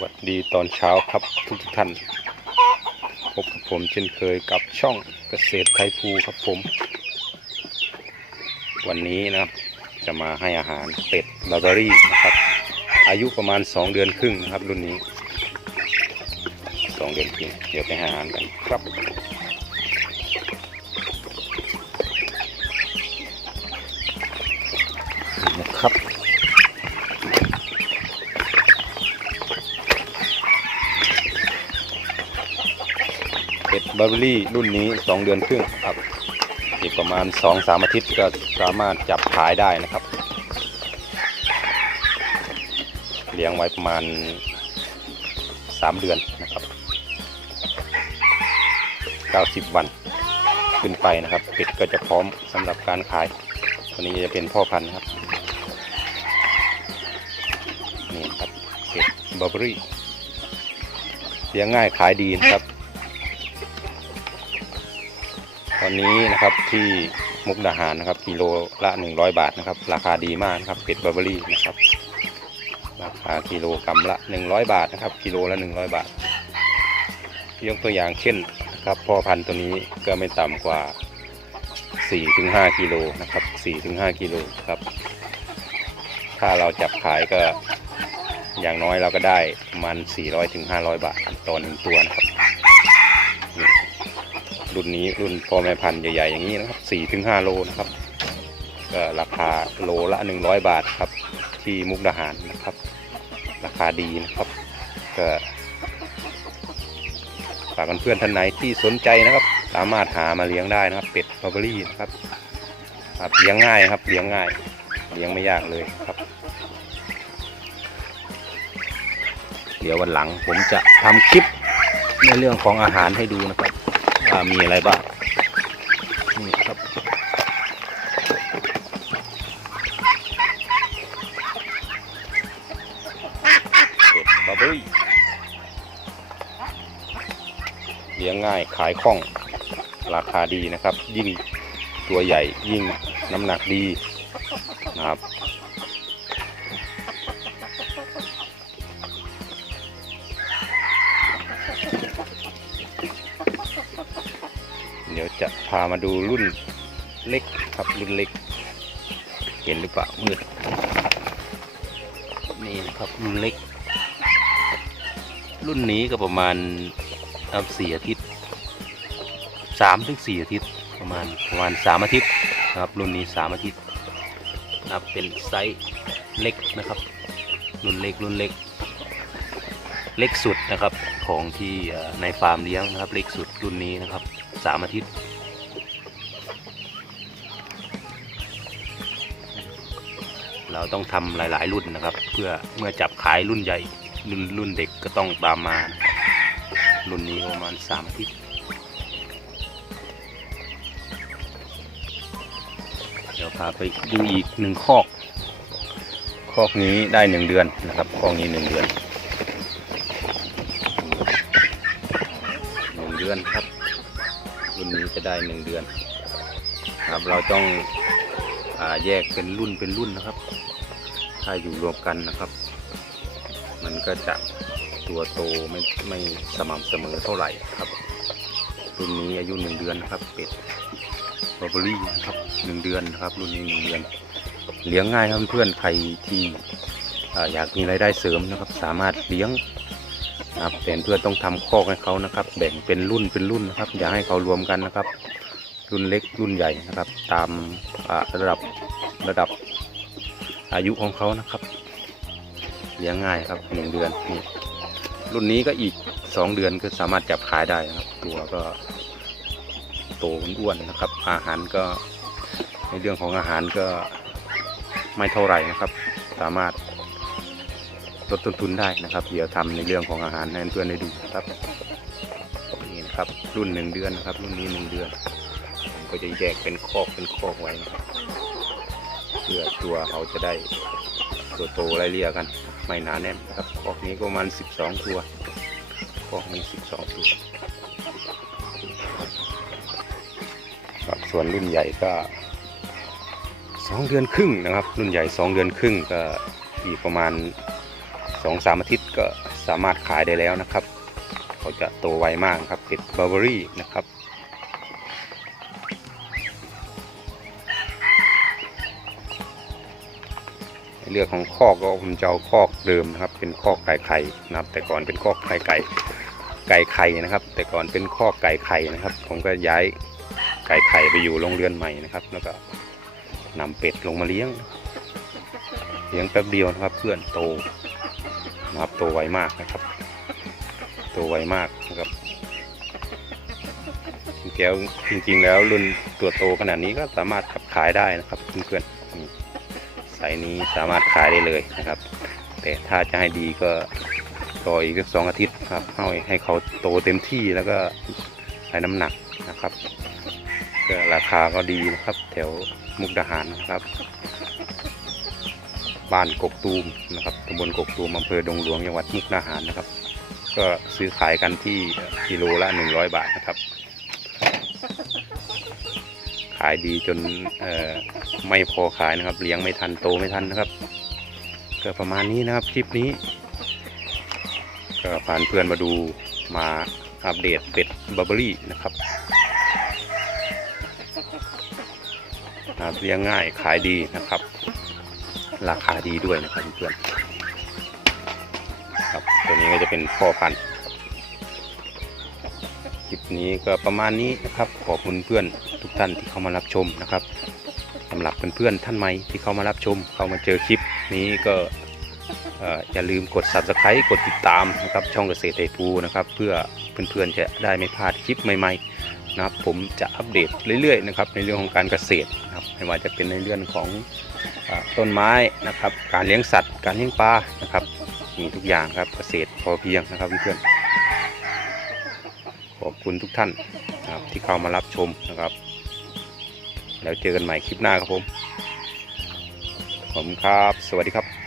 วัสดีตอนเช้าครับทุกทุกท่าน พบกับผมเช่นเคยกับช่องเกษตรไทยภูครับผม วันนี้นะครับจะมาให้อาหารเป็ดบาร์เบอรี่นะครับ อายุประมาณ 2 เดือนครึ่งนะครับรุ่นนี้ 2 เดือนครึ่งเดี๋ยวไปให้อาหารกันครับ นี่นะครับ เป็ดบาร์เบอรี่รุ่นนี้ 2 เดือนครึ่งครับ อีกประมาณ 2-3 อาทิตย์ก็สามารถจับขายได้นะครับ เลี้ยงไว้ประมาณ 3 เดือนนะครับ 90 วันขึ้นไปนะครับเป็ดก็จะพร้อมสำหรับการขายตัวนี้จะเป็นพ่อพันธุ์ครับนี่ครับเป็ดบาร์เบอรี่เลี้ยงง่ายขายดีนะครับ ตอนนี้นะครับที่มุกดาหารนะครับกิโลละ 100 บาทนะครับ ราคาดีมากนะครับเป็ดบาร์เบอรี่นะครับ ราคากิโลกรัมละ 100 บาทนะครับ กิโลละ 100 บาท ยกตัวอย่างเช่นนะครับพ่อพันธุ์ตัวนี้ก็ไม่ต่ำกว่า 4-5กิโลนะครับ4-5กิโลครับ ถ้าเราจับขายก็อย่างน้อยเราก็ได้ประมาณ400-500 บาทต่อหนึ่งตัวนะครับ รุ่นนี้รุ่นพ่อแม่พันธุ์ใหญ่ ๆ อย่างนี้นะครับ4ถึง5โลนะครับก็ราคาโลละ100บาทครับ ที่มุกดาหารนะครับ ราคาดีนะครับก็ฝากเพื่อนๆท่านไหนที่สนใจนะครับ สามารถหามาเลี้ยงได้นะครับ เป็ดบาร์เบอรี่นะครับครับเลี้ยงง่ายครับเลี้ยงง่าย เลี้ยงไม่ยากเลยครับ เดี๋ยววันหลังผมจะทำคลิปในเรื่องของอาหารให้ดูนะครับ ว่ามีอะไรบ้างนี่ครับเป็บาบอรี่เลี้ยงง่ายขายคล่องราคาดีนะครับ ยิ่งตัวใหญ่ยิ่งน้ำหนักดีนะครับามาดูรุ่นเล็กครับรุ่นเล็ก เห็นหรือเปล่ามืดนี่นะครับรุ่นเล็ก รุ่นนี้ก็ประมาณครับสี่อาทิตย์สามถึงสี่อาทิตย์ประมาณประมาณสามอาทิตย์นะครับ รุ่นนี้สามอาทิตย์นะครับเป็นไซส์เล็กนะครับ รุ่นเล็กรุ่นเล็ก เล็กสุดนะครับของที่ในฟาร์มเลี้ยงนะครับ เล็กสุดรุ่นนี้นะครับสามอาทิตย์ เราต้องทำหลาย ๆ รุ่นนะครับ เพื่อเมื่อจับขายรุ่นใหญ่รุ่นรุ่นเด็กก็ต้องตามมา รุ่นนี้ประมาณสามอาทิตย์เดี๋ยวพาไปดูอีกหนึ่งคอกคอกนี้ได้หนึ่งเดือนนะครับคอกนี้หนึ่งเดือนหนึ่งเดือนครับรุ่นนี้จะได้หนึ่งเดือน ครับเราต้องาแยกเป็นรุ่นเป็นรุ่นนะครับ ถ้าอยู่รวมกันนะครับ มันก็จะตัวโตไม่ไม่สม่ำเสมอเท่าไหร่ครับรุ่นนี้อายุหนึ่งเดือนนะครับเป็ดบาร์เบอรี่นะครับหนึ่งเดือนนะครับรุ่นนี้หนึ่งเดือน เลี้ยงง่ายครับเพื่อนใครที่อ่อยากมีรายได้เสริมนะครับ สามารถเลี้ยงนะครับเป็นเพื่อนต้องทำคอกให้เขานะครับ แบ่งเป็นรุ่นเป็นรุ่นนะครับ อย่าให้เขารวมกันนะครับ รุ่นเล็กรุ่นใหญ่นะครับ ตามระดับระดับอายุของเขานะครับเลี้ยงง่ายครับหนึ่งเดือนนี่รุ่นนี้ก็อีกสองเดือนก็สามารถจับขายได้นะครับ ตัวก็โตอ้วนนะครับ อาหารก็ในเรื่องของอาหารก็ไม่เท่าไหร่นะครับ สามารถลดต้นทุนได้นะครับ เดี๋ยวทำในเรื่องของอาหารให้เพื่อนได้ดูนะครับนี่นะครับ รุ่นหนึ่งเดือนนะครับ รุ่นนี้หนึ่งเดือน ก็จะแยกเป็นคอกเป็นคอกไว้นะครับเพื่อตัวเขาจะได้ตัวโตไล่เลี่ยกัน ไม่หนาแน่นนะครับคอกนี้ก็ประมาณสิบสองตัวคอกนี้สิบสองตัวครับส่วนรุ่นใหญ่ก็สองเดือนครึ่งนะครับ รุ่นใหญ่สองเดือนครึ่งก็อีกประมาณสองสามอาทิตย์ก็สามารถขายได้แล้วนะครับ เขาจะโตไวมากครับเป็ดบาร์เบอรี่นะครับ เรื่องของคอกก็ผมจะเอาคอกเดิมนะครับ เป็นคอกไก่ไข่นะครับ แต่ก่อนเป็นคอกไก่ไก่ไก่ไข่นะครับ แต่ก่อนเป็นคอกไก่ไข่นะครับ ผมก็ย้ายไก่ไข่ไปอยู่โรงเรือนใหม่นะครับ แล้วก็นำเป็ดลงมาเลี้ยง เลี้ยงแป๊บเดียวนะครับ เพื่อนโตนะครับโตไวมากนะครับ โตไวมากนะครับจริงๆแล้วจริงๆแล้วรุ่นตัวโตขนาดนี้ก็สามารถขับขายได้นะครับเพื่อนๆ ไซส์นี้สามารถขายได้เลยนะครับ แต่ถ้าจะให้ดีก็รออีกสองอาทิตย์ครับให้ให้เขาโตเต็มที่แล้วก็ให้น้ำหนักนะครับก็ราคาก็ดีนะครับ แถวมุกดาหารนะครับ บ้านกกตูมนะครับตำบลกกตูมอำเภอดงหลวงจังหวัดมุกดาหารนะครับ ก็ซื้อขายกันที่กิโลละ 100 บาทนะครับายดีจนไม่พอขายนะครับ เลี้ยงไม่ทันโตไม่ทันนะครับ ก็ประมาณนี้นะครับคลิปนี้ ก็ผ่านเพื่อนมาดูมาอัปเดตเป็ดบับเบอรี่นะครับเลี้ยงง่ายขายดีนะครับ ราคาดีด้วยนะครับเพื่อนครับตัวนี้ก็จะเป็นพ่อพันธุ์ นี้ก็ประมาณนี้นะครับขอบคุณเพื่อนทุกท่านที่เข้ามารับชมนะครับสำหรับเพื่อนๆท่านใหม่ที่เข้ามารับชม เข้ามาเจอคลิปนี้ก็อย่าลืมกด subscribe กดติดตามนะครับช่องเกษตรไทยภูนะครับเพื่อเพื่อนๆจะได้ไม่พลาดคลิปใหม่ๆนะครับผมจะอัปเดตเรื่อยๆนะครับในเรื่องของการเกษตรนะครับไม่ว่าจะเป็นในเรื่องของอต้นไม้นะครับการเลี้ยงสัตว์ การเลี้ยงปลานะครับมีทุกอย่างครับเกษตรพอเพียงนะครับเพื่อนๆ คุณทุกท่านนะครับที่เข้ามารับชมนะครับ แล้วเจอกันใหม่คลิปหน้าครับผม ขอบคุณครับ สวัสดีครับ